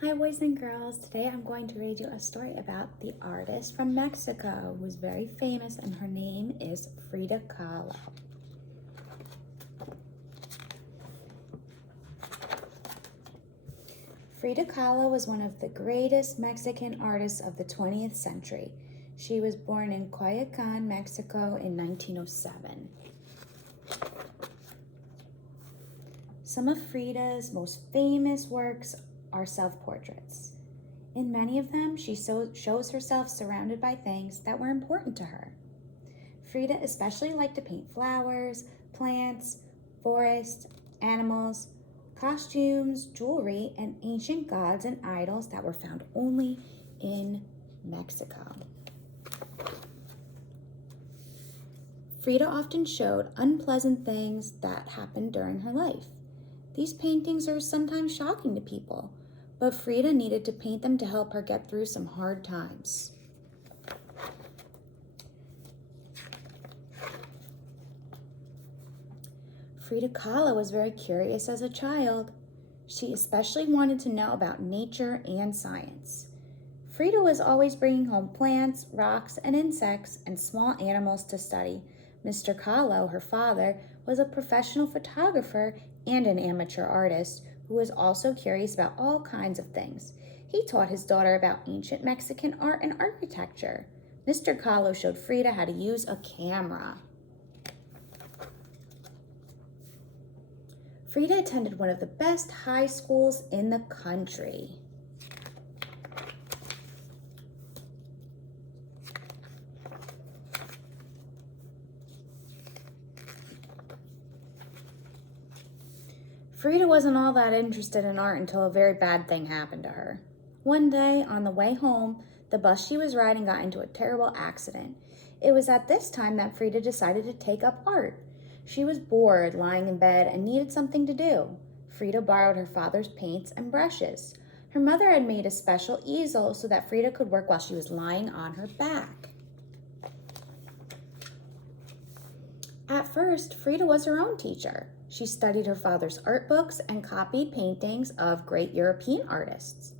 Hi boys and girls, today I'm going to read you a story about the artist from Mexico who's very famous, and her name is Frida Kahlo. Frida Kahlo was one of the greatest Mexican artists of the 20th century. She was born in Coyoacan, Mexico in 1907. Some of Frida's most famous works are self-portraits. In many of them, she shows herself surrounded by things that were important to her. Frida especially liked to paint flowers, plants, forests, animals, costumes, jewelry, and ancient gods and idols that were found only in Mexico. Frida often showed unpleasant things that happened during her life. These paintings are sometimes shocking to people, but Frida needed to paint them to help her get through some hard times. Frida Kahlo was very curious as a child. She especially wanted to know about nature and science. Frida was always bringing home plants, rocks, and insects and small animals to study. Mr. Kahlo, her father, was a professional photographer and an amateur artist who was also curious about all kinds of things. He taught his daughter about ancient Mexican art and architecture. Mr. Kahlo showed Frida how to use a camera. Frida attended one of the best high schools in the country. Frida wasn't all that interested in art until a very bad thing happened to her. One day, on the way home, the bus she was riding got into a terrible accident. It was at this time that Frida decided to take up art. She was bored, lying in bed, and needed something to do. Frida borrowed her father's paints and brushes. Her mother had made a special easel so that Frida could work while she was lying on her back. At first, Frida was her own teacher. She studied her father's art books and copied paintings of great European artists.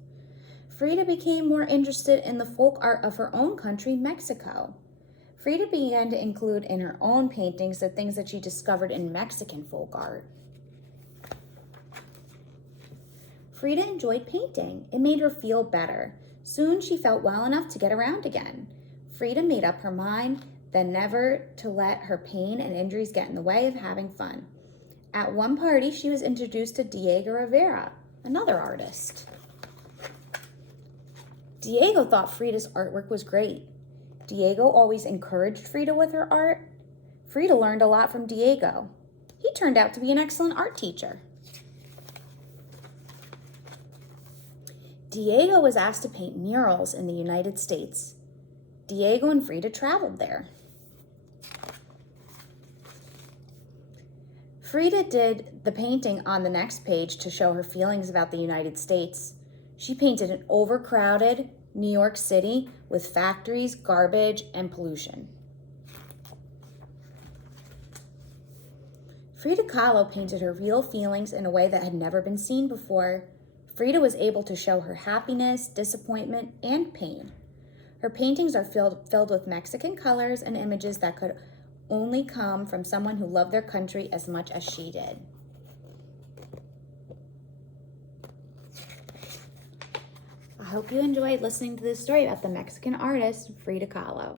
Frida became more interested in the folk art of her own country, Mexico. Frida began to include in her own paintings the things that she discovered in Mexican folk art. Frida enjoyed painting. It made her feel better. Soon she felt well enough to get around again. Frida made up her mind then never to let her pain and injuries get in the way of having fun. At one party, she was introduced to Diego Rivera, another artist. Diego thought Frida's artwork was great. Diego always encouraged Frida with her art. Frida learned a lot from Diego. He turned out to be an excellent art teacher. Diego was asked to paint murals in the United States. Diego and Frida traveled there. Frida did the painting on the next page to show her feelings about the United States. She painted an overcrowded New York City with factories, garbage, and pollution. Frida Kahlo painted her real feelings in a way that had never been seen before. Frida was able to show her happiness, disappointment, and pain. Her paintings are filled with Mexican colors and images that could only come from someone who loved their country as much as she did. I hope you enjoyed listening to this story about the Mexican artist, Frida Kahlo.